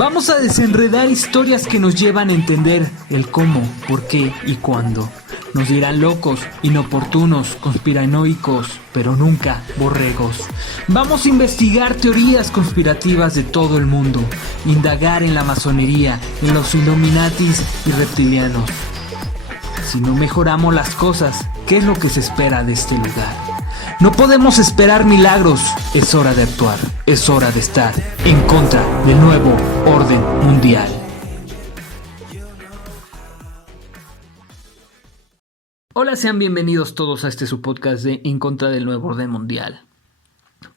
Vamos a desenredar historias que nos llevan a entender el cómo, por qué y cuándo. Nos dirán locos, inoportunos, conspiranoicos, pero nunca borregos. Vamos a investigar teorías conspirativas de todo el mundo, indagar en la masonería, en los Illuminatis y reptilianos. Si no mejoramos las cosas, ¿qué es lo que se espera de este lugar? No podemos esperar milagros, es hora de actuar, es hora de estar en contra del nuevo orden mundial. Hola, sean bienvenidos todos a su podcast de En contra del nuevo orden mundial.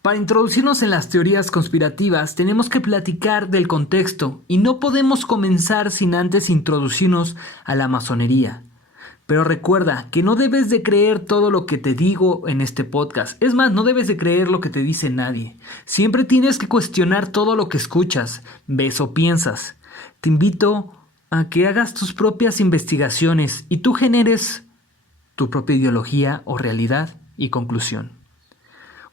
Para introducirnos en las teorías conspirativas tenemos que platicar del contexto y no podemos comenzar sin antes introducirnos a la masonería. Pero recuerda que no debes de creer todo lo que te digo en este podcast. Es más, no debes de creer lo que te dice nadie. Siempre tienes que cuestionar todo lo que escuchas, ves o piensas. Te invito a que hagas tus propias investigaciones y tú generes tu propia ideología o realidad y conclusión.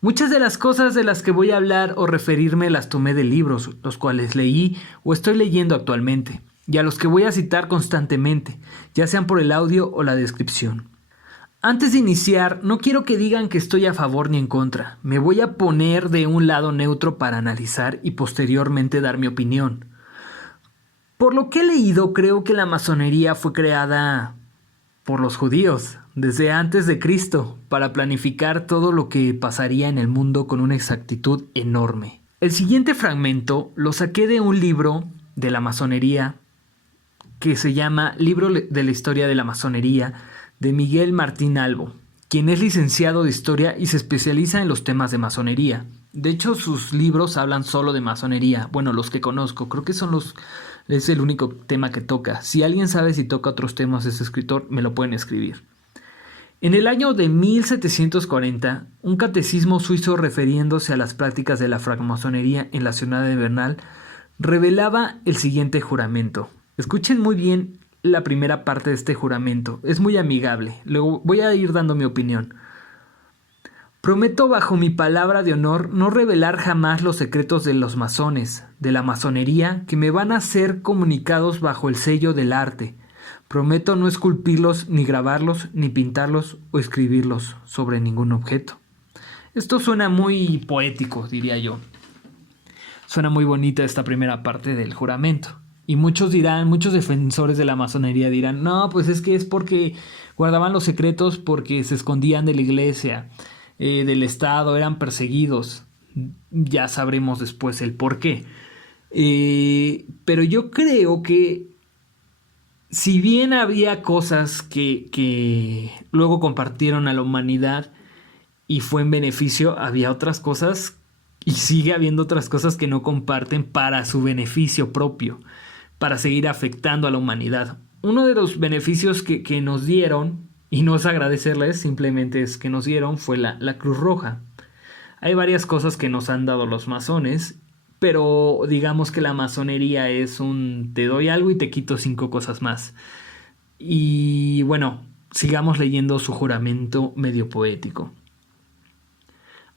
Muchas de las cosas de las que voy a hablar o referirme las tomé de libros, los cuales leí o estoy leyendo actualmente, y a los que voy a citar constantemente, ya sean por el audio o la descripción. Antes de iniciar, no quiero que digan que estoy a favor ni en contra. Me voy a poner de un lado neutro para analizar y posteriormente dar mi opinión. Por lo que he leído, creo que la masonería fue creada por los judíos, desde antes de Cristo, para planificar todo lo que pasaría en el mundo con una exactitud enorme. El siguiente fragmento lo saqué de un libro de la masonería que se llama Libro de la Historia de la Masonería, de Miguel Martín Albo, quien es licenciado de Historia y se especializa en los temas de masonería. De hecho, sus libros hablan solo de masonería. Bueno, los que conozco, creo que es el único tema que toca. Si alguien sabe si toca otros temas ese escritor, me lo pueden escribir. En el año de 1740, un catecismo suizo refiriéndose a las prácticas de la francmasonería en la ciudad de Bernal, revelaba el siguiente juramento. Escuchen muy bien la primera parte de este juramento, es muy amigable, luego voy a ir dando mi opinión. Prometo bajo mi palabra de honor no revelar jamás los secretos de los masones, de la masonería, que me van a ser comunicados bajo el sello del arte. Prometo no esculpirlos, ni grabarlos, ni pintarlos o escribirlos sobre ningún objeto. Esto suena muy poético, diría yo. Suena muy bonita esta primera parte del juramento. Y muchos defensores de la masonería dirán, no, pues es que es porque guardaban los secretos porque se escondían de la iglesia, del Estado, eran perseguidos. Ya sabremos después el por qué. Pero yo creo que si bien había cosas que luego compartieron a la humanidad y fue en beneficio, había otras cosas y sigue habiendo otras cosas que no comparten para su beneficio propio, para seguir afectando a la humanidad. Uno de los beneficios que nos dieron, y no es agradecerles, simplemente es que nos dieron, fue la Cruz Roja. Hay varias cosas que nos han dado los masones, pero digamos que la masonería es te doy algo y te quito 5 cosas más. Y bueno, sigamos leyendo su juramento medio poético.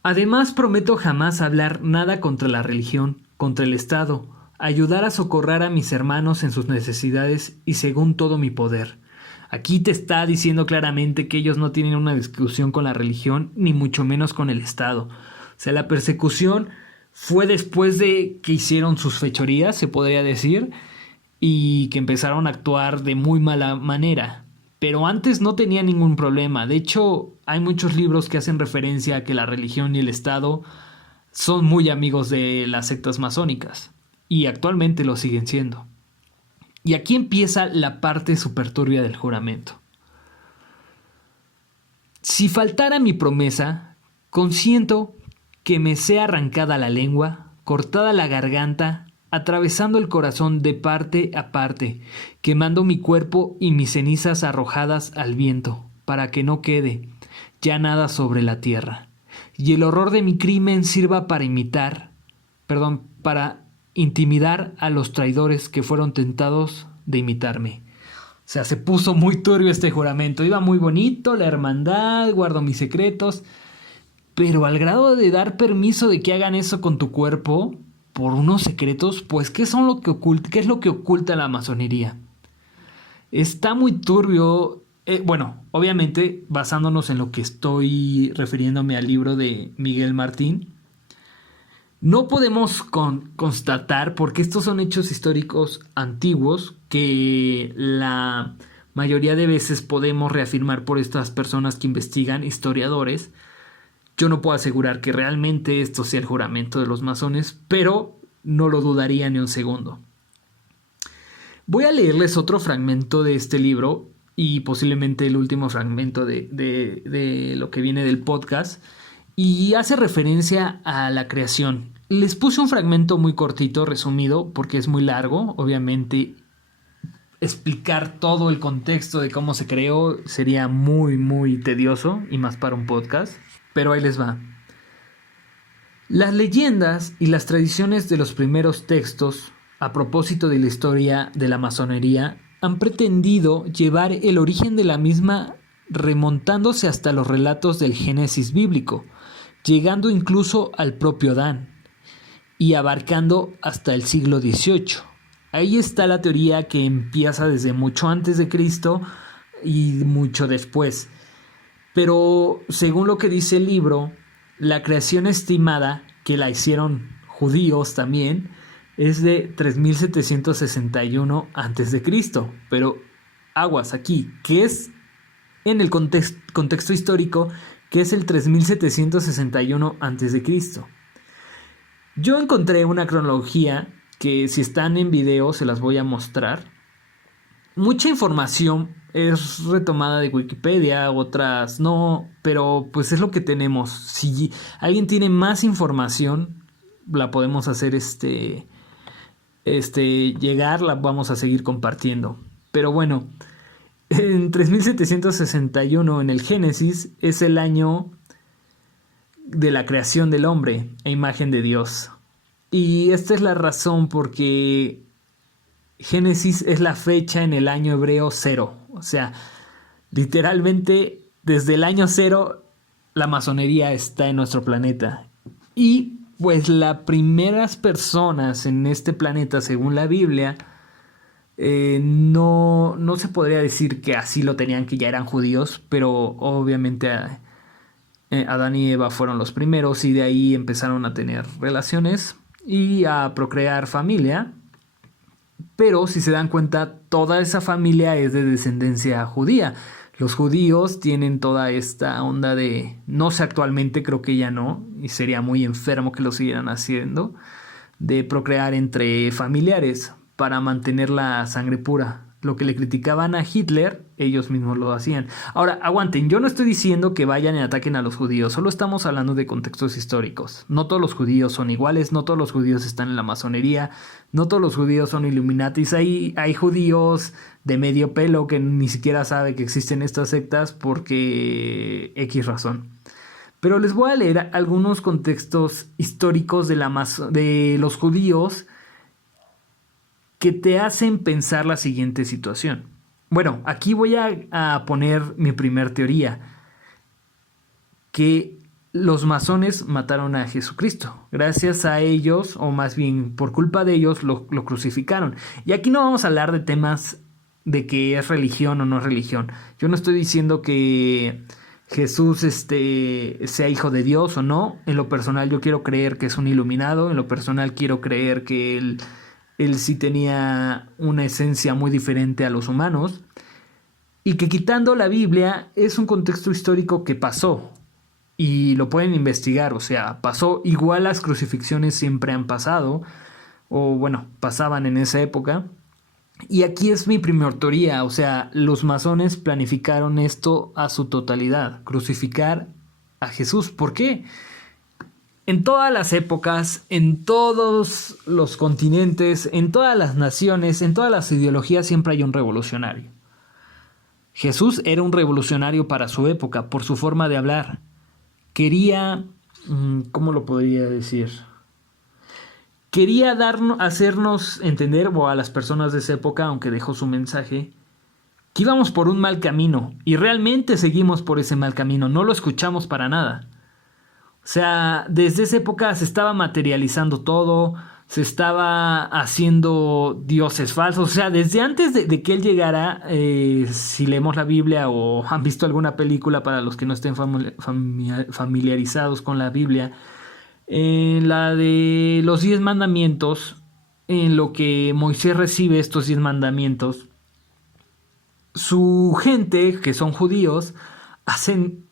Además, prometo jamás hablar nada contra la religión, contra el Estado, ayudar a socorrer a mis hermanos en sus necesidades y según todo mi poder. Aquí te está diciendo claramente que ellos no tienen una discusión con la religión, ni mucho menos con el Estado. O sea, la persecución fue después de que hicieron sus fechorías, se podría decir, y que empezaron a actuar de muy mala manera. Pero antes no tenía ningún problema. De hecho, hay muchos libros que hacen referencia a que la religión y el Estado son muy amigos de las sectas masónicas. Y actualmente lo siguen siendo. Y aquí empieza la parte superturbia del juramento. Si faltara mi promesa, consiento que me sea arrancada la lengua, cortada la garganta, atravesando el corazón de parte a parte, quemando mi cuerpo y mis cenizas arrojadas al viento, para que no quede ya nada sobre la tierra. Y el horror de mi crimen sirva para intimidar a los traidores que fueron tentados de imitarme. O sea, se puso muy turbio este juramento. Iba muy bonito, la hermandad, guardo mis secretos. Pero al grado de dar permiso de que hagan eso con tu cuerpo, por unos secretos, pues ¿qué es lo que oculta la masonería? Está muy turbio. Bueno, obviamente basándonos en lo que estoy refiriéndome al libro de Miguel Martín, no podemos constatar, porque estos son hechos históricos antiguos que la mayoría de veces podemos reafirmar por estas personas que investigan, historiadores. Yo no puedo asegurar que realmente esto sea el juramento de los masones, pero no lo dudaría ni un segundo. Voy a leerles otro fragmento de este libro y posiblemente el último fragmento de lo que viene del podcast, y hace referencia a la creación. Les puse un fragmento muy cortito, resumido, porque es muy largo. Obviamente explicar todo el contexto de cómo se creó sería muy, muy tedioso, y más para un podcast, pero ahí les va. Las leyendas y las tradiciones de los primeros textos a propósito de la historia de la masonería han pretendido llevar el origen de la misma remontándose hasta los relatos del Génesis bíblico, llegando incluso al propio Adán y abarcando hasta el siglo XVIII. Ahí está la teoría que empieza desde mucho antes de Cristo y mucho después. Pero según lo que dice el libro, la creación estimada, que la hicieron judíos también, es de 3761 a.C. Pero aguas aquí, que es en el contexto histórico, que es el 3761 a.C. Yo encontré una cronología que, si están en video, se las voy a mostrar. Mucha información es retomada de Wikipedia, otras no, pero pues es lo que tenemos. Si alguien tiene más información, la podemos hacer llegar, la vamos a seguir compartiendo. Pero bueno, en 3761 en el Génesis es el año de la creación del hombre a imagen de Dios. Y esta es la razón porque Génesis es la fecha en el año hebreo 0. O sea, literalmente desde el año 0 la masonería está en nuestro planeta. Y pues las primeras personas en este planeta, según la Biblia, no se podría decir que así lo tenían, que ya eran judíos, pero obviamente Adán y Eva fueron los primeros, y de ahí empezaron a tener relaciones y a procrear familia. Pero si se dan cuenta, toda esa familia es de descendencia judía. Los judíos tienen toda esta onda de, no sé actualmente, creo que ya no, y sería muy enfermo que lo siguieran haciendo, de procrear entre familiares para mantener la sangre pura. Lo que le criticaban a Hitler, ellos mismos lo hacían. Ahora, aguanten, yo no estoy diciendo que vayan y ataquen a los judíos, solo estamos hablando de contextos históricos. No todos los judíos son iguales, no todos los judíos están en la masonería, no todos los judíos son Illuminatis. Hay judíos de medio pelo que ni siquiera sabe que existen estas sectas porque X razón. Pero les voy a leer algunos contextos históricos de los judíos que te hacen pensar la siguiente situación. Bueno, aquí voy a poner mi primer teoría, que los masones mataron a Jesucristo. Gracias a ellos, o más bien por culpa de ellos, lo crucificaron. Y aquí no vamos a hablar de temas de que es religión o no es religión. Yo no estoy diciendo que Jesús sea hijo de Dios o no. En lo personal yo quiero creer que es un iluminado. En lo personal quiero creer que él sí tenía una esencia muy diferente a los humanos, y que, quitando la Biblia, es un contexto histórico que pasó y lo pueden investigar. O sea, pasó. Igual las crucifixiones siempre han pasado, o bueno, pasaban en esa época. Y aquí es mi primera teoría. O sea, los masones planificaron esto a su totalidad, crucificar a Jesús. ¿Por qué? En todas las épocas, en todos los continentes, en todas las naciones, en todas las ideologías, siempre hay un revolucionario. Jesús era un revolucionario para su época, por su forma de hablar. Quería, ¿cómo lo podría decir? Quería hacernos entender, o a las personas de esa época, aunque dejó su mensaje, que íbamos por un mal camino, y realmente seguimos por ese mal camino, no lo escuchamos para nada. O sea, desde esa época se estaba materializando todo, se estaba haciendo dioses falsos. O sea, desde antes de que él llegara, si leemos la Biblia o han visto alguna película para los que no estén familiarizados con la Biblia, en la de los 10 mandamientos, en lo que Moisés recibe estos 10 mandamientos, su gente, que son judíos,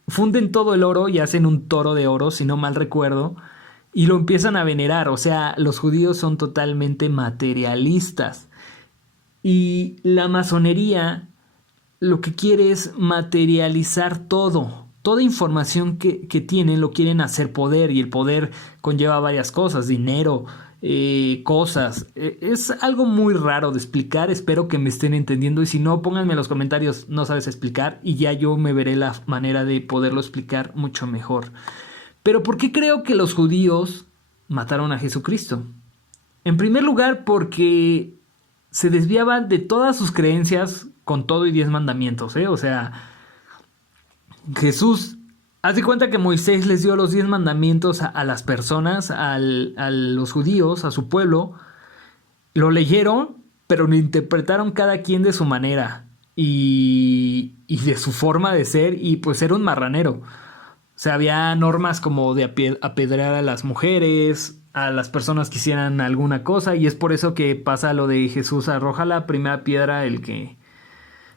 funden todo el oro y hacen un toro de oro, si no mal recuerdo, y lo empiezan a venerar. O sea, los judíos son totalmente materialistas. Y la masonería lo que quiere es materializar todo. Toda información que tienen lo quieren hacer poder, y el poder conlleva varias cosas: dinero, cosas. Es algo muy raro de explicar, espero que me estén entendiendo, y si no, pónganme en los comentarios no sabes explicar y ya yo me veré la manera de poderlo explicar mucho mejor. Pero ¿por qué creo que los judíos mataron a Jesucristo? En primer lugar, porque se desviaban de todas sus creencias con todo y 10 mandamientos, O sea, Jesús, haz de cuenta que Moisés les dio los 10 mandamientos a las personas, a los judíos, a su pueblo. Lo leyeron, pero lo interpretaron cada quien de su manera y de su forma de ser, y pues era un marranero. O sea, había normas como de apedrear a las mujeres, a las personas que hicieran alguna cosa, y es por eso que pasa lo de Jesús: arroja la primera piedra el que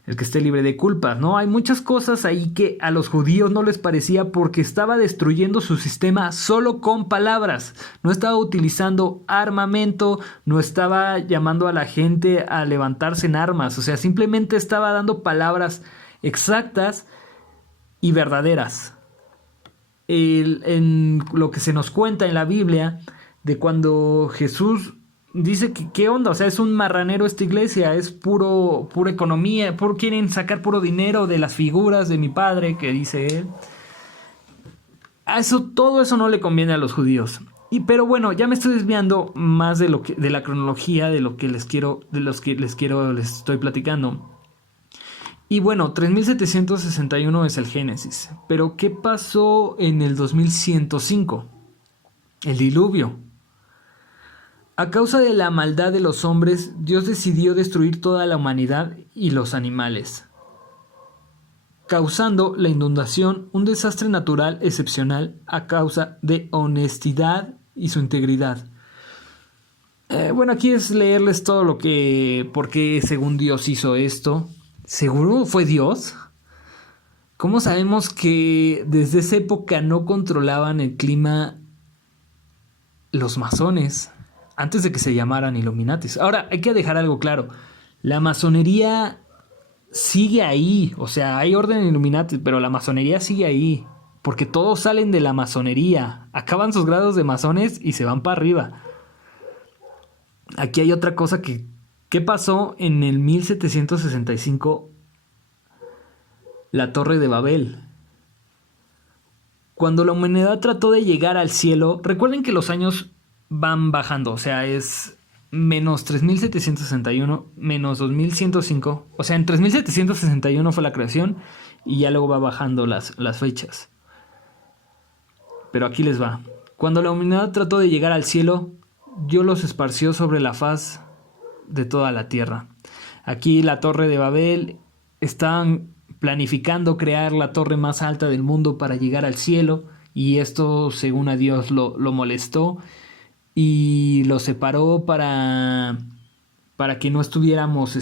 esté libre de culpas, ¿no? Hay muchas cosas ahí que a los judíos no les parecía, porque estaba destruyendo su sistema solo con palabras. No estaba utilizando armamento, no estaba llamando a la gente a levantarse en armas. O sea, simplemente estaba dando palabras exactas y verdaderas. En lo que se nos cuenta en la Biblia, de cuando Jesús dice que qué onda, o sea, es un marranero esta iglesia, es pura economía, quieren sacar puro dinero de las figuras de mi padre, que dice él. Todo eso no le conviene a los judíos. Pero bueno, ya me estoy desviando más de la cronología de lo que les estoy platicando. Y bueno, 3761 es el Génesis. Pero ¿qué pasó en el 2105? El diluvio. A causa de la maldad de los hombres, Dios decidió destruir toda la humanidad y los animales, causando la inundación, un desastre natural excepcional a causa de honestidad y su integridad. Bueno, aquí es leerles todo por qué según Dios hizo esto. ¿Seguro fue Dios? ¿Cómo sabemos que desde esa época no controlaban el clima los masones, antes de que se llamaran Illuminatis? Ahora, hay que dejar algo claro. La masonería sigue ahí. O sea, hay orden en Illuminatis, pero la masonería sigue ahí. Porque todos salen de la masonería. Acaban sus grados de masones y se van para arriba. Aquí hay otra cosa que... ¿Qué pasó en el 1765? La Torre de Babel. Cuando la humanidad trató de llegar al cielo, recuerden que los años van bajando, o sea, es menos 3761, menos 2105, o sea, en 3761 fue la creación y ya luego va bajando las fechas. Pero aquí les va. Cuando la humanidad trató de llegar al cielo, Dios los esparció sobre la faz de toda la tierra. Aquí la Torre de Babel, estaban planificando crear la torre más alta del mundo para llegar al cielo, y esto según a Dios lo molestó y lo separó para que no estuviéramos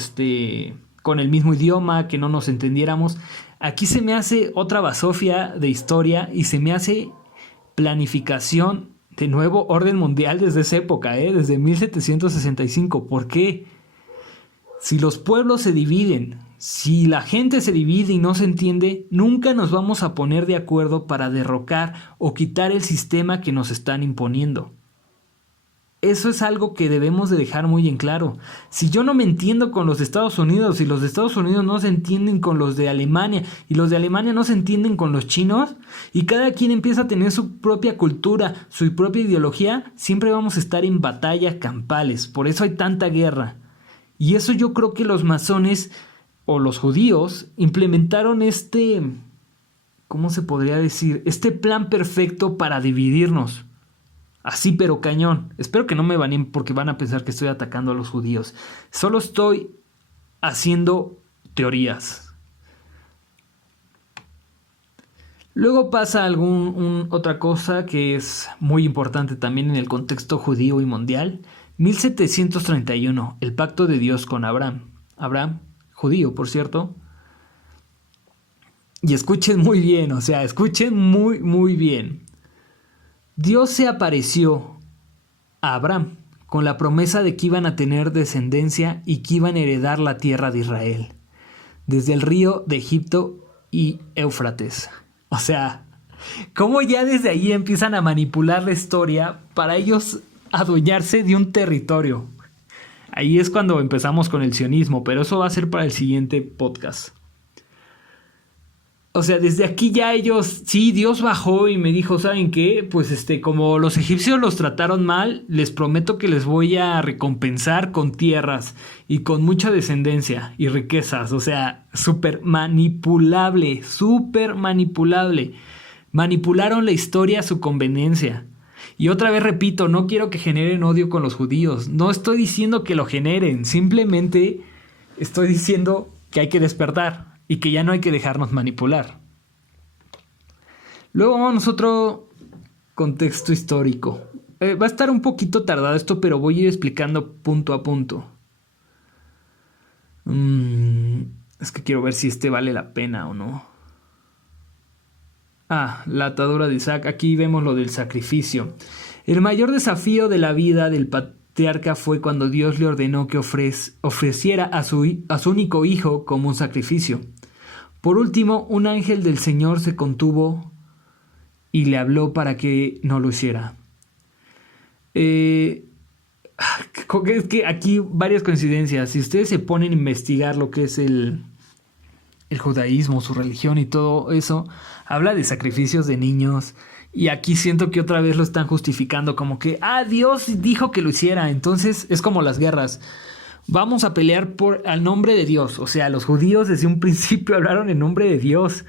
con el mismo idioma, que no nos entendiéramos. Aquí se me hace otra basofia de historia y se me hace planificación de nuevo orden mundial desde esa época, desde 1765. ¿Por qué? Si los pueblos se dividen, si la gente se divide y no se entiende, nunca nos vamos a poner de acuerdo para derrocar o quitar el sistema que nos están imponiendo. Eso es algo que debemos de dejar muy en claro. Si yo no me entiendo con los de Estados Unidos, y los de Estados Unidos no se entienden con los de Alemania, y los de Alemania no se entienden con los chinos, y cada quien empieza a tener su propia cultura, su propia ideología, siempre vamos a estar en batalla campales. Por eso hay tanta guerra. Y eso yo creo que los masones o los judíos implementaron ¿cómo se podría decir? Este plan perfecto para dividirnos. Así pero cañón. Espero que no me baneen porque van a pensar que estoy atacando a los judíos. Solo estoy haciendo teorías. Luego pasa otra cosa que es muy importante también en el contexto judío y mundial. 1731, el pacto de Dios con Abraham. Abraham, judío, por cierto. Y escuchen muy bien, escuchen muy, muy bien. Dios se apareció a Abraham con la promesa de que iban a tener descendencia y que iban a heredar la tierra de Israel, desde el río de Egipto y Éufrates. O sea, cómo ya desde ahí empiezan a manipular la historia para ellos adueñarse de un territorio. Ahí es cuando empezamos con el sionismo, pero eso va a ser para el siguiente podcast. O sea, desde aquí ya ellos, sí, Dios bajó y me dijo, ¿saben qué? Pues como los egipcios los trataron mal, les prometo que les voy a recompensar con tierras y con mucha descendencia y riquezas. O sea, súper manipulable, súper manipulable. Manipularon la historia a su conveniencia. Y otra vez repito, no quiero que generen odio con los judíos. No estoy diciendo que lo generen, simplemente estoy diciendo que hay que despertar. Y que ya no hay que dejarnos manipular. Luego vamos a otro contexto histórico. Va a estar un poquito tardado esto, pero voy a ir explicando punto a punto. Es que quiero ver si vale la pena o no. La atadura de Isaac. Aquí vemos lo del sacrificio. El mayor desafío de la vida del patriarca fue cuando Dios le ordenó que ofreciera a su único hijo como un sacrificio. Por último, un ángel del Señor se contuvo y le habló para que no lo hiciera. Es que aquí varias coincidencias. Si ustedes se ponen a investigar lo que es el judaísmo, su religión y todo eso, habla de sacrificios de niños. Y aquí siento que otra vez lo están justificando como que, Dios dijo que lo hiciera. Entonces es como las guerras. Vamos a pelear al nombre de Dios. O sea, los judíos desde un principio hablaron en nombre de Dios.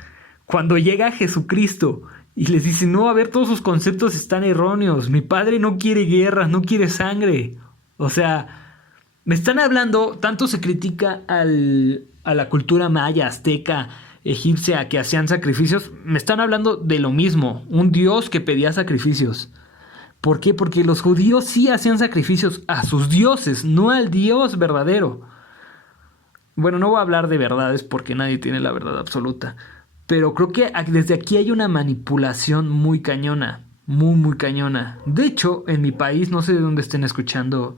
Cuando llega Jesucristo y les dice, no, a ver, todos sus conceptos están erróneos. Mi padre no quiere guerras, no quiere sangre. O sea, me están hablando, tanto se critica a la cultura maya, azteca, egipcia, que hacían sacrificios. Me están hablando de lo mismo, un Dios que pedía sacrificios. ¿Por qué? Porque los judíos sí hacían sacrificios a sus dioses, no al Dios verdadero. Bueno, no voy a hablar de verdades porque nadie tiene la verdad absoluta. Pero creo que desde aquí hay una manipulación muy cañona. Muy, muy cañona. De hecho, en mi país, no sé de dónde estén escuchando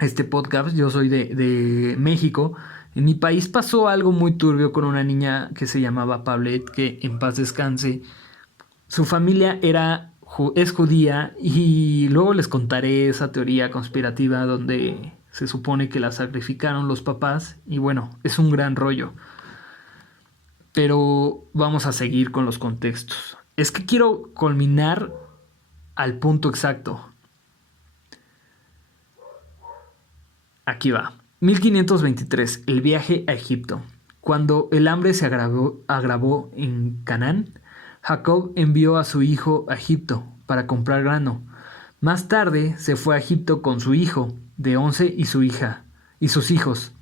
este podcast, yo soy de México. En mi país pasó algo muy turbio con una niña que se llamaba Paulette, que en paz descanse. Su familia es judía y luego les contaré esa teoría conspirativa donde se supone que la sacrificaron los papás y bueno, es un gran rollo. Pero vamos a seguir con los contextos. Es que quiero culminar al punto exacto. Aquí va. 1523, el viaje a Egipto. Cuando el hambre se agravó en Canaán, Jacob envió a su hijo a Egipto para comprar grano. Más tarde se fue a Egipto con su hijo de 11 y su hija y sus hijos.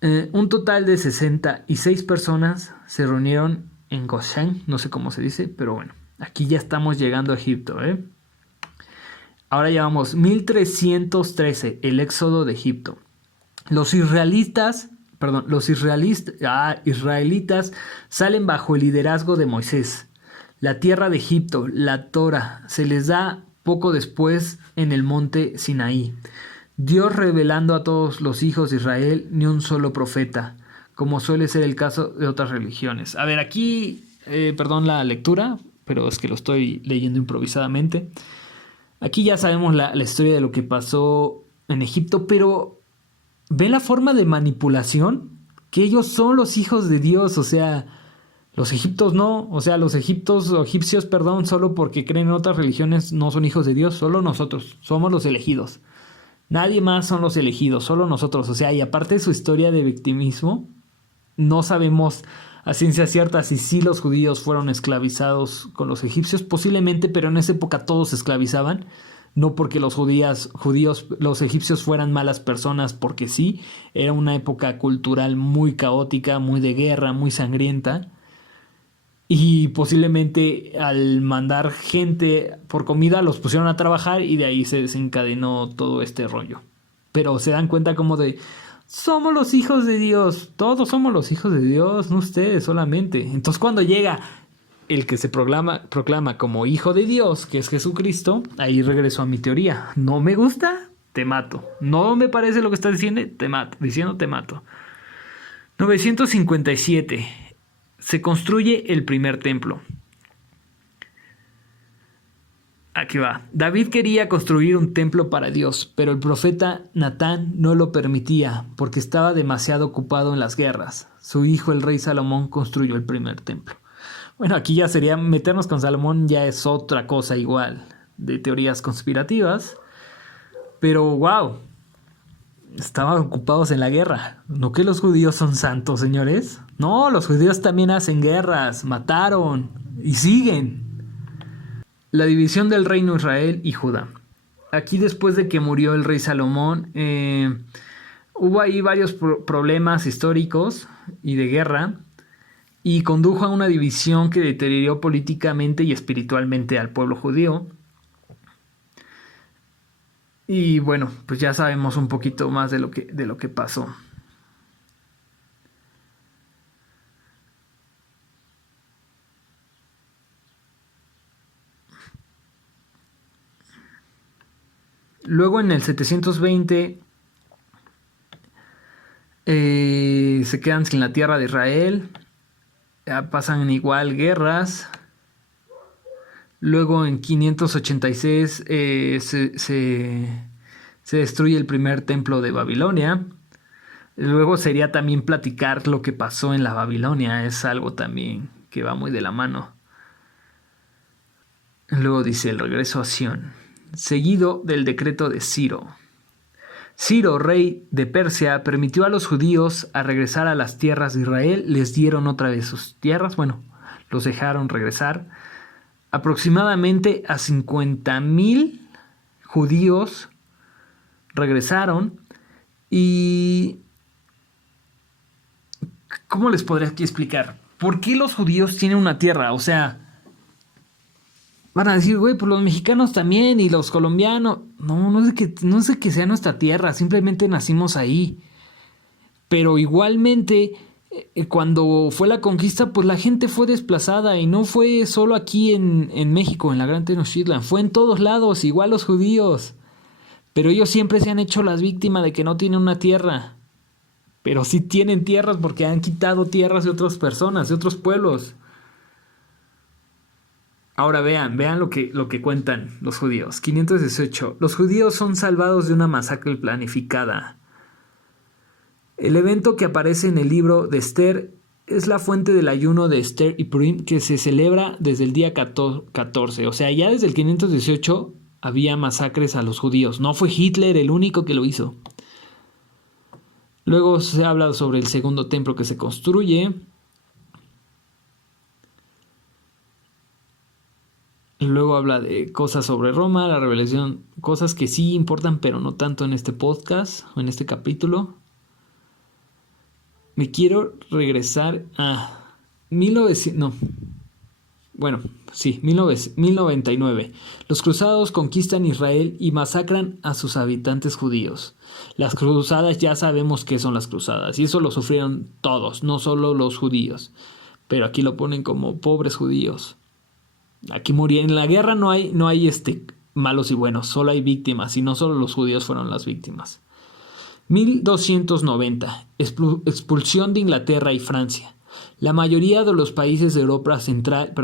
Un total de 66 personas se reunieron en Goshen, no sé cómo se dice, pero bueno, aquí ya estamos llegando a Egipto, Ahora ya vamos, 1313, el éxodo de Egipto. Los israelitas salen bajo el liderazgo de Moisés. La tierra de Egipto, la Torá, se les da poco después en el monte Sinaí. Dios revelando a todos los hijos de Israel, ni un solo profeta, como suele ser el caso de otras religiones. A ver, aquí, perdón la lectura, pero es que lo estoy leyendo improvisadamente. Aquí ya sabemos la historia de lo que pasó en Egipto, pero ¿ven la forma de manipulación? Que ellos son los hijos de Dios, o sea, los egipcios no, o sea, los egipcios, solo porque creen en otras religiones no son hijos de Dios, solo nosotros, somos los elegidos. Nadie más son los elegidos, solo nosotros, o sea, y aparte de su historia de victimismo, no sabemos a ciencia cierta si sí los judíos fueron esclavizados con los egipcios, posiblemente, pero en esa época todos se esclavizaban, no porque los egipcios fueran malas personas, porque sí, era una época cultural muy caótica, muy de guerra, muy sangrienta. Y posiblemente al mandar gente por comida los pusieron a trabajar y de ahí se desencadenó todo este rollo. Pero se dan cuenta como de, somos los hijos de Dios, todos somos los hijos de Dios, no ustedes solamente. Entonces cuando llega el que se proclama como hijo de Dios, que es Jesucristo, ahí regreso a mi teoría. No me gusta, te mato. No me parece lo que estás diciendo, te mato. 957. Se construye el primer templo. Aquí va. David quería construir un templo para Dios, pero el profeta Natán no lo permitía porque estaba demasiado ocupado en las guerras. Su hijo, el rey Salomón, construyó el primer templo. Bueno, aquí ya sería meternos con Salomón, ya es otra cosa igual de teorías conspirativas. Pero wow, estaban ocupados en la guerra. ¿No que los judíos son santos, señores? No, los judíos también hacen guerras, mataron y siguen. La división del reino Israel y Judá. Aquí después de que murió el rey Salomón, hubo ahí varios problemas históricos y de guerra y condujo a una división que deterioró políticamente y espiritualmente al pueblo judío. Y bueno, pues ya sabemos un poquito más de lo que pasó. Luego en el 720 se quedan sin la tierra de Israel. Pasan igual guerras. Luego en 586 se destruye el primer templo de Babilonia. Luego sería también platicar lo que pasó en la Babilonia. Es algo también que va muy de la mano. Luego dice el regreso a Sión, seguido del decreto de Ciro. Ciro, rey de Persia, permitió a los judíos a regresar a las tierras de Israel. Les dieron otra vez sus tierras. Bueno, los dejaron regresar. Aproximadamente a 50,000 judíos regresaron. Y ¿cómo les podría aquí explicar? ¿Por qué los judíos tienen una tierra? O sea, van a decir, güey, pues los mexicanos también y los colombianos. No es de que sea nuestra tierra, simplemente nacimos ahí. Pero igualmente, cuando fue la conquista, pues la gente fue desplazada y no fue solo aquí en México, en la Gran Tenochtitlan, fue en todos lados, igual los judíos. Pero ellos siempre se han hecho las víctimas de que no tienen una tierra. Pero sí tienen tierras porque han quitado tierras de otras personas, de otros pueblos. Ahora vean lo que cuentan los judíos. 518. Los judíos son salvados de una masacre planificada. El evento que aparece en el libro de Esther es la fuente del ayuno de Esther y Purim que se celebra desde el día 14. O sea, ya desde el 518 había masacres a los judíos. No fue Hitler el único que lo hizo. Luego se habla sobre el segundo templo que se construye. Luego habla de cosas sobre Roma, la revelación, cosas que sí importan, pero no tanto en este podcast o en este capítulo. Me quiero regresar a 1099. Los cruzados conquistan Israel y masacran a sus habitantes judíos. Las cruzadas, ya sabemos qué son las cruzadas, y eso lo sufrieron todos, no solo los judíos. Pero aquí lo ponen como pobres judíos. Aquí murieron. En la guerra no hay malos y buenos, solo hay víctimas, y no solo los judíos fueron las víctimas. 1290. Expulsión de Inglaterra y Francia. La mayoría de los países de Europa Central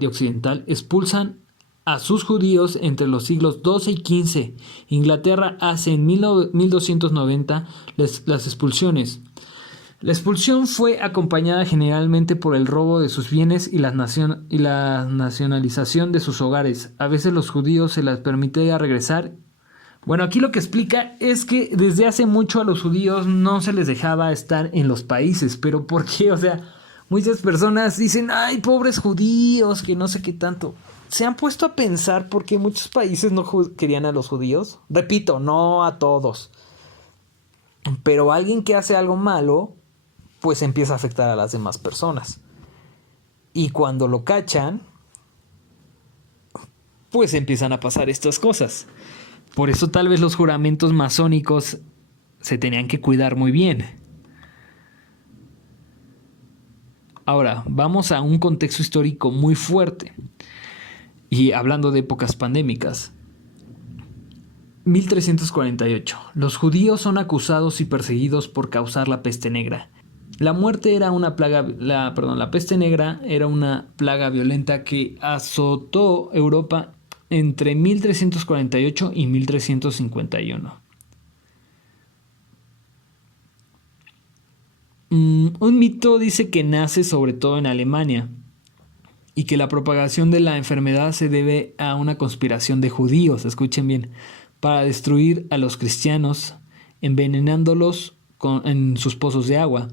y Occidental expulsan a sus judíos entre los siglos XII y XV. Inglaterra hace en 1290 las expulsiones. La expulsión fue acompañada generalmente por el robo de sus bienes y la nacionalización de sus hogares. A veces los judíos se les permitía regresar. Bueno, aquí lo que explica es que desde hace mucho a los judíos no se les dejaba estar en los países. ¿Pero por qué? O sea, Muchas personas dicen, ay, pobres judíos, que no sé qué tanto. ¿Se han puesto a pensar por qué muchos países no querían a los judíos? Repito, no a todos. Pero alguien que hace algo malo, pues empieza a afectar a las demás personas. Y cuando lo cachan, pues empiezan a pasar estas cosas. Por eso tal vez los juramentos masónicos se tenían que cuidar muy bien. Ahora, vamos a un contexto histórico muy fuerte. Y hablando de épocas pandémicas. 1348. Los judíos son acusados y perseguidos por causar la peste negra. La peste negra era una plaga violenta que azotó Europa entre 1348 y 1351. Un mito dice que nace sobre todo en Alemania y que la propagación de la enfermedad se debe a una conspiración de judíos, escuchen bien, para destruir a los cristianos, envenenándolos en sus pozos de agua.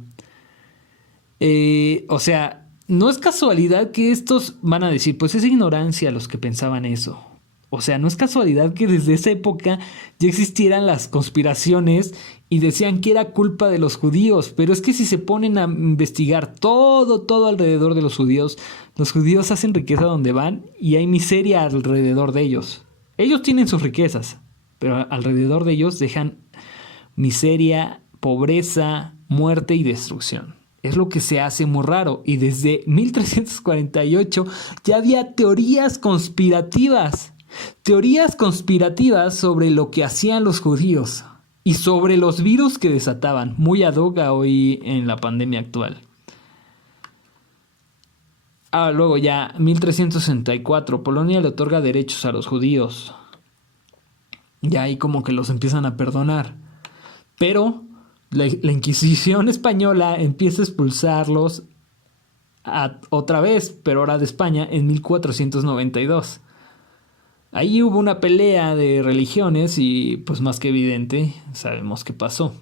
O sea, no es casualidad que estos van a decir, pues es ignorancia los que pensaban eso. O sea, no es casualidad que desde esa época ya existieran las conspiraciones y decían que era culpa de los judíos. Pero es que si se ponen a investigar todo alrededor de los judíos hacen riqueza donde van y hay miseria alrededor de ellos. Ellos tienen sus riquezas, pero alrededor de ellos dejan miseria, pobreza, muerte y destrucción. Es lo que se hace muy raro. Y desde 1348 ya había teorías conspirativas. Teorías conspirativas sobre lo que hacían los judíos y sobre los virus que desataban, muy ad hoc a hoy en la pandemia actual. Luego ya, 1364, Polonia le otorga derechos a los judíos. Ya ahí como que los empiezan a perdonar. Pero la Inquisición española empieza a expulsarlos otra vez, pero ahora de España, en 1492. Ahí hubo una pelea de religiones y pues más que evidente sabemos qué pasó.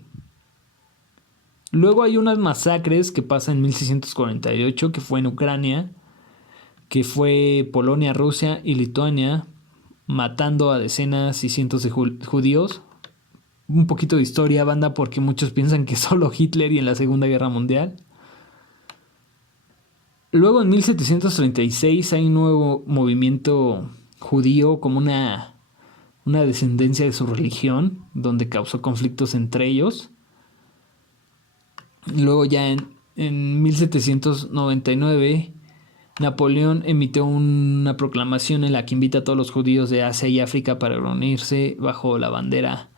Luego hay unas masacres que pasan en 1648 que fue en Ucrania, que fue Polonia, Rusia y Lituania matando a decenas y cientos de judíos. Un poquito de historia, banda, porque muchos piensan que solo Hitler y en la Segunda Guerra Mundial. Luego en 1736 hay un nuevo movimiento judío como una descendencia de su religión, donde causó conflictos entre ellos. Luego ya en 1799 Napoleón emitió una proclamación en la que invita a todos los judíos de Asia y África para reunirse bajo la bandera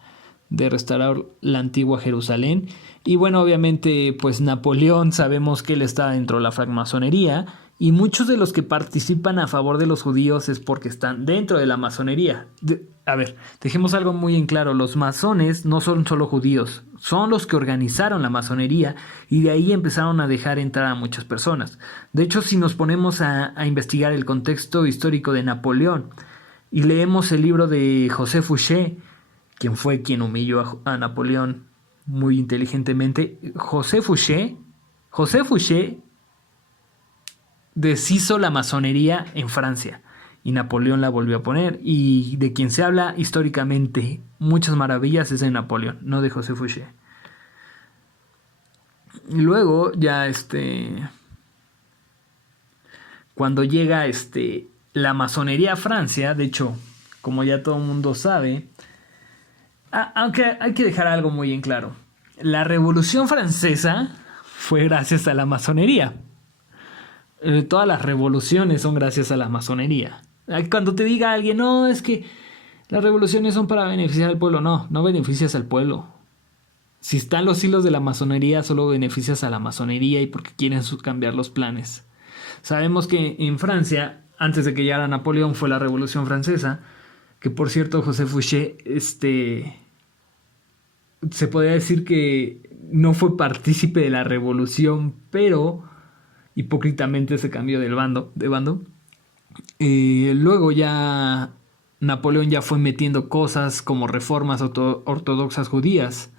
de restaurar la antigua Jerusalén. Y bueno, obviamente pues Napoleón, sabemos que él está dentro de la francmasonería y muchos de los que participan a favor de los judíos es porque están dentro de la masonería. A ver, dejemos algo muy en claro, los masones no son solo judíos, son los que organizaron la masonería y de ahí empezaron a dejar entrar a muchas personas. De hecho, si nos ponemos a investigar el contexto histórico de Napoleón y leemos el libro de José Fouché, quien fue quien humilló a Napoleón muy inteligentemente, José Fouché deshizo la masonería en Francia y Napoleón la volvió a poner, y de quien se habla históricamente muchas maravillas es de Napoleón, no de José Fouché. Y luego ya cuando llega la masonería a Francia, de hecho, como ya todo el mundo sabe, aunque hay que dejar algo muy en claro, la Revolución Francesa fue gracias a la masonería. Todas las revoluciones son gracias a la masonería. Cuando te diga alguien, no, es que las revoluciones son para beneficiar al pueblo, no beneficias al pueblo. Si están los hilos de la masonería, solo beneficias a la masonería y porque quieren cambiar los planes. Sabemos que en Francia, antes de que llegara Napoleón, fue la Revolución Francesa, que por cierto José Fouché se podría decir que no fue partícipe de la revolución, pero hipócritamente se cambió de bando. Luego ya Napoleón ya fue metiendo cosas como reformas ortodoxas judías,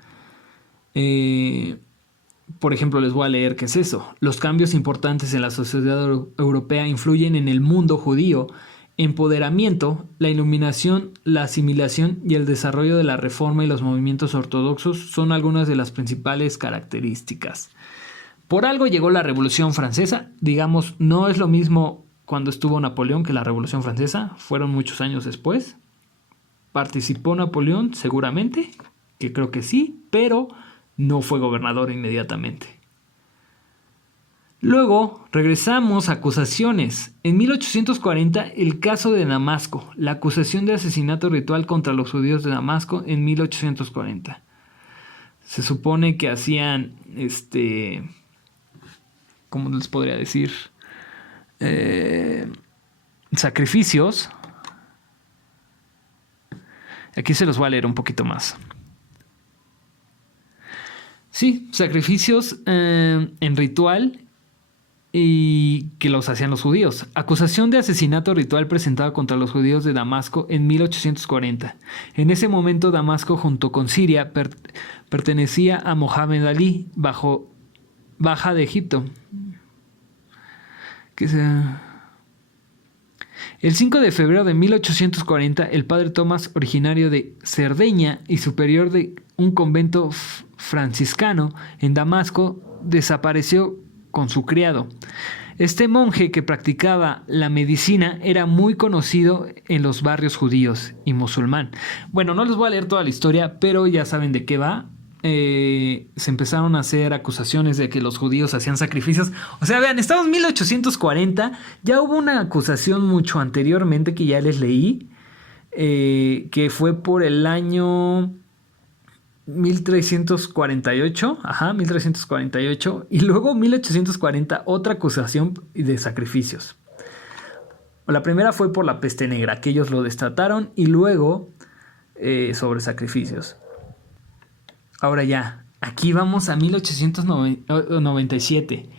Por ejemplo, les voy a leer qué es eso. Los cambios importantes en la sociedad europea influyen en el mundo judío. Empoderamiento, la iluminación, la asimilación y el desarrollo de la reforma y los movimientos ortodoxos son algunas de las principales características. Por algo llegó la Revolución Francesa. Digamos, no es lo mismo cuando estuvo Napoleón que la Revolución Francesa. Fueron muchos años después. ¿Participó Napoleón? Seguramente, que creo que sí, pero no fue gobernador inmediatamente. Luego regresamos a acusaciones. En 1840, el caso de Damasco, la acusación de asesinato ritual contra los judíos de Damasco en 1840. Se supone que hacían, ¿cómo les podría decir? Sacrificios. Aquí se los voy a leer un poquito más. Sí, sacrificios en ritual y que los hacían los judíos. Acusación de asesinato ritual presentada contra los judíos de Damasco en 1840. En ese momento Damasco junto con Siria pertenecía a Mohammed Ali baja de Egipto. El 5 de febrero de 1840, el padre Tomás, originario de Cerdeña y superior de un convento franciscano en Damasco, desapareció con su criado. Este monje que practicaba la medicina era muy conocido en los barrios judíos y musulmán. Bueno, no les voy a leer toda la historia, pero ya saben de qué va. Se empezaron a hacer acusaciones de que los judíos hacían sacrificios. O sea, vean, estamos en 1840. Ya hubo una acusación mucho anteriormente que ya les leí, que fue por el año 1348, 1348, y luego 1840 otra acusación de sacrificios. La primera fue por la peste negra, que ellos lo destrataron, y luego sobre sacrificios. Ahora ya, aquí vamos a 1897.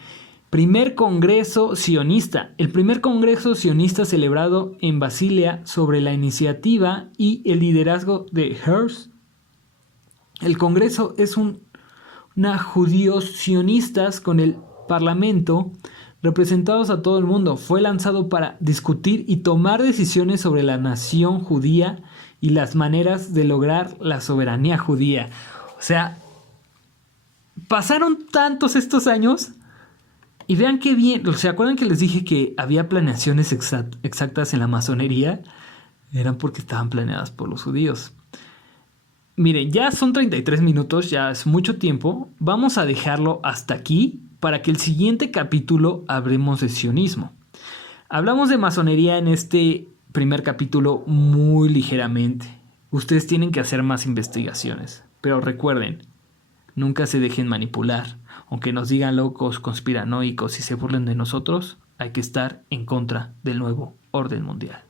Primer Congreso Sionista. El primer Congreso Sionista celebrado en Basilea sobre la iniciativa y el liderazgo de Herzl. El Congreso es una judíos sionistas con el Parlamento representados a todo el mundo. Fue lanzado para discutir y tomar decisiones sobre la nación judía y las maneras de lograr la soberanía judía. O sea, pasaron tantos estos años y vean qué bien. ¿Se acuerdan que les dije que había planeaciones exactas en la masonería? Eran porque estaban planeadas por los judíos. Miren, ya son 33 minutos, ya es mucho tiempo. Vamos a dejarlo hasta aquí para que el siguiente capítulo hablemos de sionismo. Hablamos de masonería en este primer capítulo muy ligeramente. Ustedes tienen que hacer más investigaciones. Pero recuerden, nunca se dejen manipular. Aunque nos digan locos, conspiranoicos y se burlen de nosotros, hay que estar en contra del nuevo orden mundial.